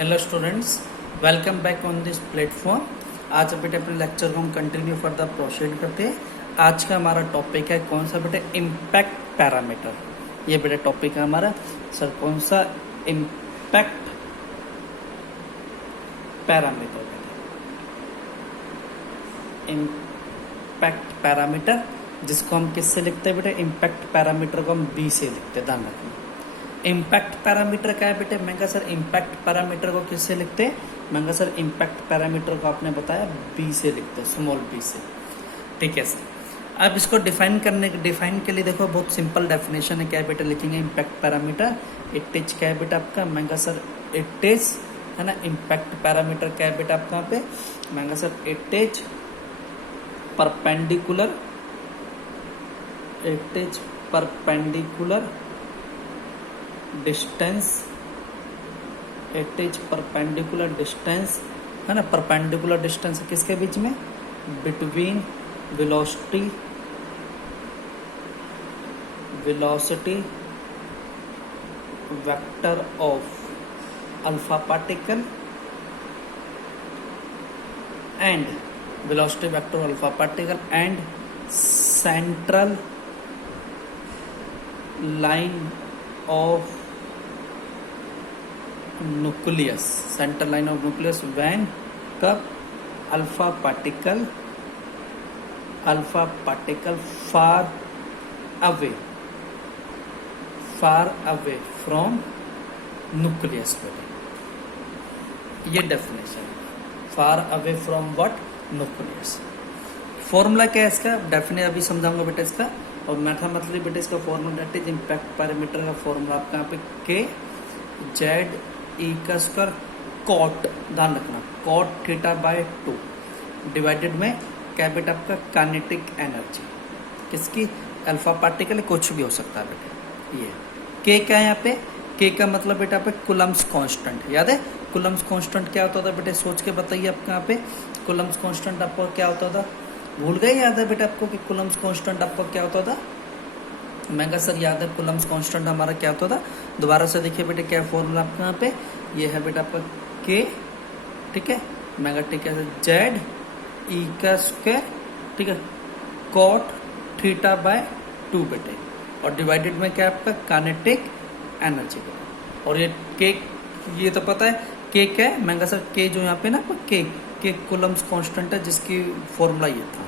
Hello students, welcome back on this platform. आज बेटे अपने लेक्चर को हम कंटिन्यू फर्दर प्रोसीड करते हैं। आज का हमारा टॉपिक है कौन सा बेटे? Impact parameter. ये बेटे टॉपिक है हमारा। सर कौन सा? Impact parameter. इम्पैक्ट पैरामीटर जिसको हम किससे लिखते हैं बेटे? इम्पैक्ट पैरामीटर को हम बी से लिखते हैं, ध्यान रखना। इम्पैक्ट पैरामीटर क्या है बेटे? मैं कहा सर इम्पैक्ट पैरामीटर को किससे लिखते हैं? मैं कहा सर इम्पैक्ट पैरामीटर को आपने बताया बी से लिखते हैं, स्मॉल बी से। ठीक है सर। अब इसको डिफाइन के लिए देखो, बहुत सिंपल डेफिनेशन है। क्या है बेटे? लिखेंगे इम्पैक्ट पैरामीटर इट इज क्या है बेटा आपका? मैं कहा सर इट इज, है ना। इम्पैक्ट पैरामीटर क्या है बेटा आपका? यहाँ पे मैं कहा sir it is perpendicular, it is perpendicular distance, it is perpendicular distance, है ना। परपेंडिकुलर डिस्टेंस किसके बीच में? Between velocity vector of alpha particle and velocity vector of alpha particle and central line of nucleus, central line of nucleus when कब alpha particle far away from nucleus. ये definition, far away from what? Nucleus. Formula क्या है इसका? Definite अभी समझाऊंगा बेटा इसका। और मैथमेटिकली बेटा इसका formula that is impact parameter का फॉर्मूला आपका यहाँ पे के जेड ई का स्क्वायर कॉट, ध्यान रखना, कॉट थीटा बाय 2 डिवाइडेड में क्या बेटा आपका? काइनेटिक एनर्जी किसकी? अल्फा पार्टिकल, कुछ भी हो सकता है बेटा। ये के क्या है यहाँ पे? के का मतलब बेटा पे कूलम्स कांस्टेंट, याद है? कूलम्स कांस्टेंट क्या होता था बेटे? सोच के बताइए आपका यहाँ पे कूलम्स कांस्टेंट आपको क्या होता था? भूल गए? याद है बेटा आपको कि कूलम्स कांस्टेंट आपको क्या होता था? मैं कहा सर याद है कूलम्स कांस्टेंट हमारा क्या होता था? दोबारा से देखिए बेटे क्या फॉर्मूला आपका यहाँ पे? ये है बेटा आपका के, ठीक है। मैं कहा ठीक है, जेड ई का स्क्वायर, ठीक है, कॉट थीटा बाय 2 बेटे, और डिवाइडेड में क्या आपका? Kinetic energy. और ये के, ये तो पता है के क्या है? मैं कहा सर के जो यहाँ पे ना के कूलम्स कांस्टेंट है, जिसकी फॉर्मूला ये था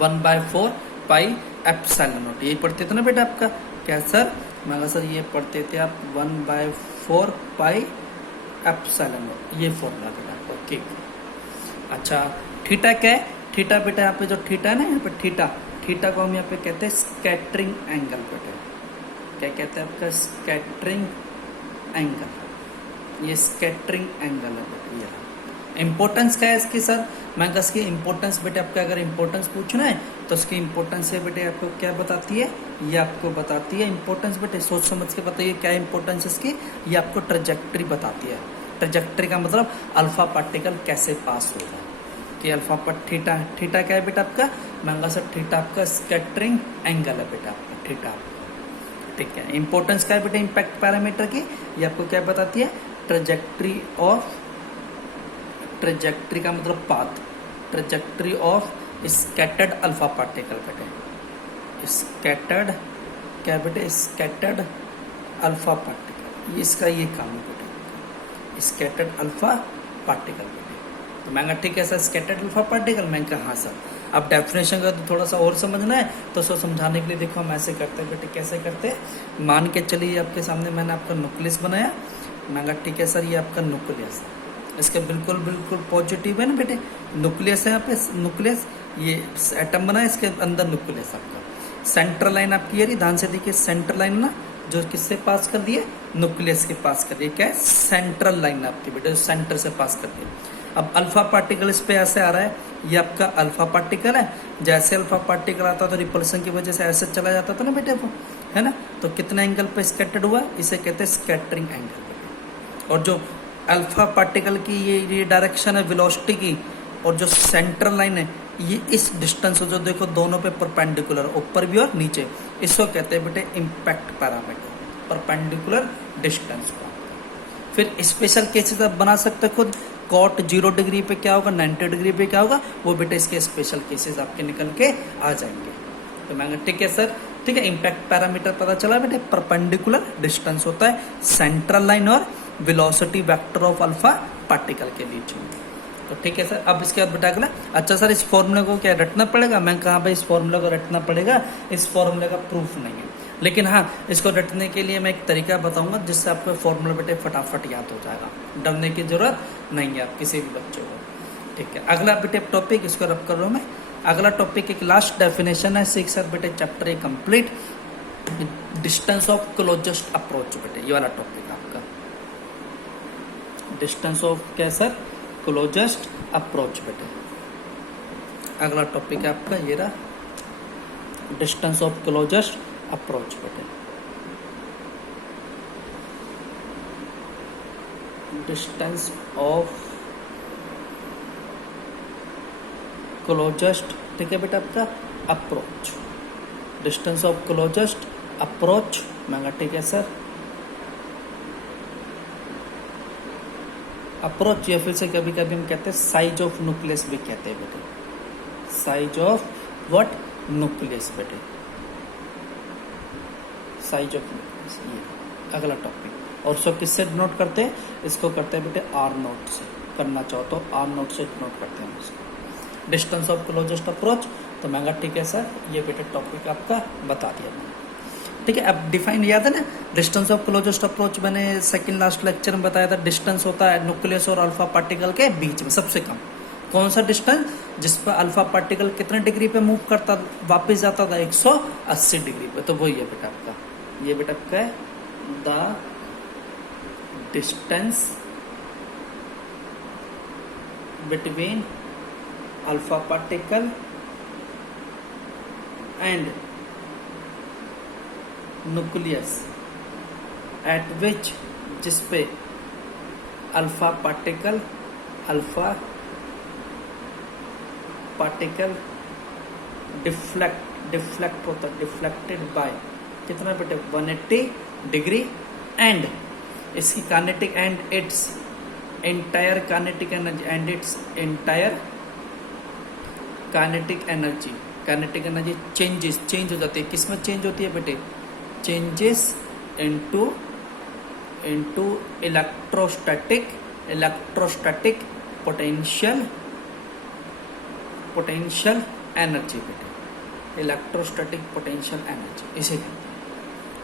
1/4 पाई एप्सिलॉन नॉट। यही पढ़ते थे ना बेटा आपका? क्या सर? मैं कहा सर ये पढ़ते थे आप 1/4 पाई एप्सिलॉन नॉट, ये फॉर्मूला बेटा आपका के। अच्छा, थीटा क्या है? थीटा बेटा यहाँ पे जो थीटा है ना, यहाँ पे थीटा को हम यहाँ पे कहते हैं स्कैटरिंग एंगल बेटा। क्या कहते हैं आपका? Scattering angle. ये स्कैटरिंग एंगल है बेटा। ये इंपॉर्टेंस क्या है इसकी सर? मैं कहा इसकी इंपॉर्टेंस बेटे आपका अगर इंपॉर्टेंस पूछना है तो इसकी इंपॉर्टेंस है बेटे आपको क्या बताती है? ये आपको बताती है इंपॉर्टेंस बेटे, सोच समझ के बताइए क्या इंपॉर्टेंस इसकी? ये आपको ट्रेजेक्ट्री बताती है। ट्रेजेक्ट्री का मतलब अल्फा पार्टिकल कैसे पास होगा, कि अल्फा पर थीटा क्या है बेटा आपका? मैं कहा सर थीटा आपका स्कैटरिंग एंगल है बेटा आपका, थीटा। ठीक है। इंपॉर्टेंस क्या है बेटा इम्पैक्ट पैरामीटर की? ये आपको क्या बताती है? ट्रेजेक्ट्री का मतलब path, trajectory of scattered alpha particle बेटे। स्कैटर्ड क्या बेटे? स्कैटर्ड अल्फा पार्टिकल, इसका ये काम है बेटे, स्कैटर्ड अल्फा पार्टिकल बेटे। तो मैं ठीक है सर स्कैटर्ड अल्फा पार्टिकल। मैं कहा हाँ सर। अब डेफिनेशन का तो थोड़ा सा और समझना है, तो उसको समझाने के लिए देखो हम ऐसे करते हैं बेटे। कैसे करते हैं? मान के चलिए आपके सामने मैंने आपका न्यूक्लियस बनाया। मैं कहा ठीक है सर ये आपका न्यूक्लियस, इसके बिल्कुल पॉजिटिव है ना बेटे, न्यूक्लियस है यहाँ पे, न्यूक्लियस ये एटम बना है, इसके अंदर न्यूक्लियस आपका। सेंट्रल लाइन आपकी ये रही, ध्यान से देखिए, सेंट्रल लाइन ना जो किससे पास कर दिए? न्यूक्लियस के पास कर दिए। क्या है? सेंट्रल लाइन आपकी बेटे, जो सेंटर से पास कर दिए। अब अल्फा पार्टिकल इस पे ऐसे आ रहा है, ये आपका अल्फा पार्टिकल है। जैसे अल्फा पार्टिकल आता तो रिपल्सन की वजह से ऐसे चला जाता था ना बेटे वो, है ना। तो कितना एंगल पे स्कैटर्ड हुआ? इसे कहते हैं स्कैटरिंग एंगल। और जो अल्फा पार्टिकल की ये डायरेक्शन है वेलोसिटी की, और जो सेंट्रल लाइन है ये इस डिस्टेंस जो देखो दोनों पे परपेंडिकुलर, ऊपर भी और नीचे, इसको कहते हैं बेटे इम्पैक्ट पैरामीटर, परपेंडिकुलर डिस्टेंस को। फिर स्पेशल केसेस आप बना सकते हो खुद। कॉट 0 डिग्री पे क्या होगा, 90 डिग्री पे क्या होगा, वो बेटे इसके स्पेशल केसेस आपके निकल के आ जाएंगे। तो मैं ठीक है सर, ठीक है। इम्पैक्ट पैरामीटर पता चला बेटे, परपेंडिकुलर डिस्टेंस होता है सेंट्रल लाइन और velocity vector of alpha particle के बीच में। तो ठीक है सर। अब इसके बाद बेटा अगला, अच्छा सर इस फॉर्मूले को क्या रटना पड़ेगा, मैं कहा भाई इस फॉर्मूले को रटना पड़ेगा, इस फॉर्मूले का प्रूफ नहीं है, लेकिन हाँ इसको रटने के लिए मैं एक तरीका बताऊंगा जिससे आपको फॉर्मूला बेटे फटाफट याद हो जाएगा, डरने की जरूरत नहीं है आप किसी भी बच्चों को। ठीक है, अगला बेटे टॉपिक इसको रब कर रहा हूँ मैं। अगला टॉपिक एक लास्ट डेफिनेशन है, 6 सर बेटे chapter A complete, distance of closest approach बेटे, ये वाला टॉपिक आपका डिस्टेंस ऑफ क्या सर, क्लोजेस्ट अप्रोच बेटे। अगला टॉपिक है आपका ये रहा, डिस्टेंस ऑफ क्लोजेस्ट अप्रोच बेटे। डिस्टेंस ऑफ क्लोजेस्ट, ठीक है बेटा आपका approach, distance of closest approach. मैं ठीक है सर, अप्रोच या फिर से कभी कभी हम कहते हैं साइज ऑफ न्यूक्लियस भी कहते हैं बेटे, साइज ऑफ व्हाट, न्यूक्लियस बेटे, साइज ऑफ न्यूक्लियस। ये अगला टॉपिक, और सब किससे डिनोट करते हैं, इसको करते हैं बेटे आर नोट से, करना चाहो तो आर नोट से डिनोट करते हैं इसको, डिस्टेंस ऑफ क्लोजेस्ट अप्रोच। तो मैं ठीक है सर, ये बेटे टॉपिक आपका बता दिया मैंने। ठीक है, अब डिफाइन याद है ना, डिस्टेंस ऑफ क्लोजेस्ट अप्रोच मैंने सेकंड लास्ट लेक्चर में बताया था, डिस्टेंस होता है न्यूक्लियस और अल्फा पार्टिकल के बीच में सबसे कम। कौन सा डिस्टेंस, जिस पर अल्फा पार्टिकल कितने डिग्री पे मूव करता, वापस जाता था 180 डिग्री पे, तो वही है बेटा आपका, ये बेटा आपका है the distance between alpha particle and nucleus eight विच, जिस पे अल्फा पार्टिकल डिफ्लेक्ट होता है, डिफ्लेक्टेड बाय कितना बेटे 180 डिग्री, एंड इसकी kinetic and its entire kinetic energy, and its entire kinetic energy, kinetic energy change हो जाती है, किसमें चेंज होती है बेटे, changes into electrostatic potential energy बेटे, इलेक्ट्रोस्टैटिक पोटेंशियल एनर्जी इसे कहते हैं।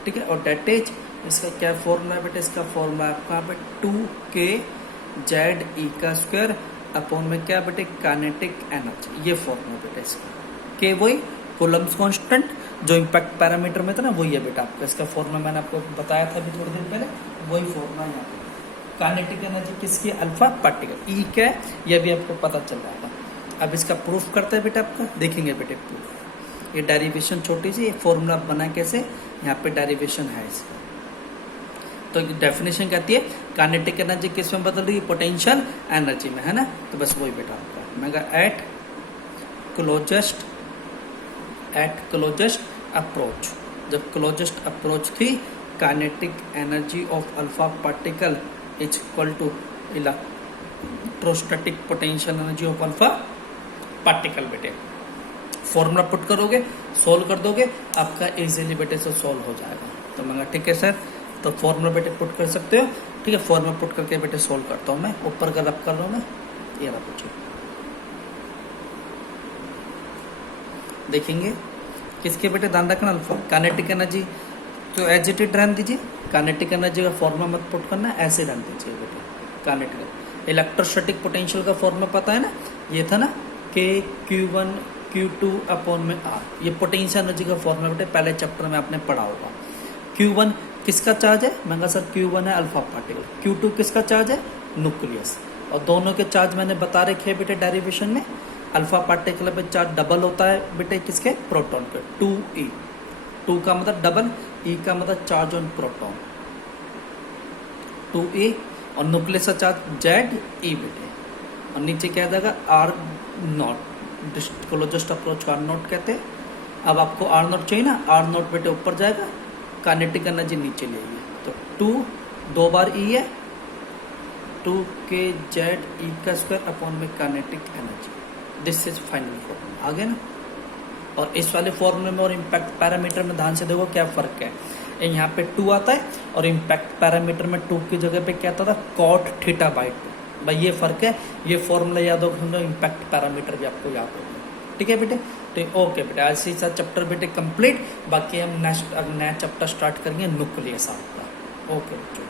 ठीक है, और डेट इज, इसका क्या फॉर्मूला है बेटे, इसका फॉर्मूला आपका पे 2kZe² अपॉन में क्या बेटे, काइनेटिक एनर्जी, ये फॉर्मूला बेटे इसका, के वही कूलम्ब्स कांस्टेंट जो इम्पैक्ट पैरामीटर में था ना, वही है बेटा आपका, इसका फॉर्मूला मैंने आपको बताया था अभी थोड़ी देर पहले, वही फॉर्मूला यहाँ पे। काइनेटिक एनर्जी किसकी, अल्फा पार्टिकल, ई क्या है ये भी आपको पता चल जाएगा। अब इसका प्रूफ करते हैं बेटा आपका, देखेंगे बेटे प्रूफ, ये डेरिवेशन छोटी सी, फॉर्मूला बना कैसे, यहाँ पे डेरिवेशन है इसका। तो डेफिनेशन कहती है काइनेटिक एनर्जी किस में बदल रही है, पोटेंशियल एनर्जी में, है ना, तो बस वही बेटा आपका। मैं एट क्लोजेस्ट अप्रोच, जब क्लोजेस्ट अप्रोच थी, kinetic energy of alpha particle is equal to electrostatic potential energy of alpha particle बेटे। फॉर्मूला पुट करोगे, सोल्व कर दोगे, आपका इजीली बेटे से सोल्व हो जाएगा। तो मैं ठीक है सर, तो फॉर्मूला बेटे पुट कर सकते हो। ठीक है, फॉर्मूला पुट करके बेटे सोल्व करता हूँ मैं, ऊपर का रब कर रहा हूँ मैं, ये रहा पूछो, देखेंगे किसके बेटे, ध्यान रखना अल्फा काइनेटिक एनर्जी, तो एज इट इज रहने दीजिए, काइनेटिक एनर्जी का फॉर्मूला मत पुट करना, ऐसे रहने दीजिए बेटे। काइनेटिक इलेक्ट्रोस्टैटिक पोटेंशियल का फॉर्मूला पता है ना, ये था ना के Q1 Q2 अपॉन में R, ये पोटेंशियल एनर्जी का फॉर्मूला बेटे पहले चैप्टर में आपने पढ़ा होगा। Q1 किसका चार्ज है, मैं सर Q1 है अल्फा पार्टिकल, Q2 किसका चार्ज है, न्यूक्लियस, और दोनों के चार्ज मैंने बता रखे हैं बेटे डेरिवेशन में। अल्फा पार्टिकल पे चार्ज डबल होता है बेटे किसके, प्रोटॉन के, 2e, 2 का मतलब डबल, e का मतलब चार्ज ऑन प्रोटॉन, 2e, और न्यूक्लियस का चार्ज Ze बेटे, और नीचे क्या जाएगा R नॉट, क्लोजेस्ट अप्रोच का R नॉट कहते हैं। अब आपको R नॉट चाहिए ना, R नॉट बेटे ऊपर जाएगा, काइनेटिक एनर्जी नीचे ले आइए, तो 2 2 बार E है, 2kz e का स्क्वायर अपॉन में kinetic energy, this is final formula. आगे ना, और इस वाले फॉर्मूले में और इम्पैक्ट पैरामीटर में ध्यान से देखो क्या फर्क है। यहाँ पे 2 आता है और इम्पैक्ट पैरामीटर में 2 की जगह पे क्या आता था, कॉट थीटा बाई 2। भाई ये फर्क है, ये फॉर्मूला याद होगा, इम्पैक्ट पैरामीटर भी आपको याद होगा। ठीक है बेटे, तो ओके बेटे, आज से चैप्टर बेटे कंप्लीट। बाकी हम नेक्स्ट नया चैप्टर स्टार्ट करेंगे न्यूक्लियस आपका। ओके बच्चों।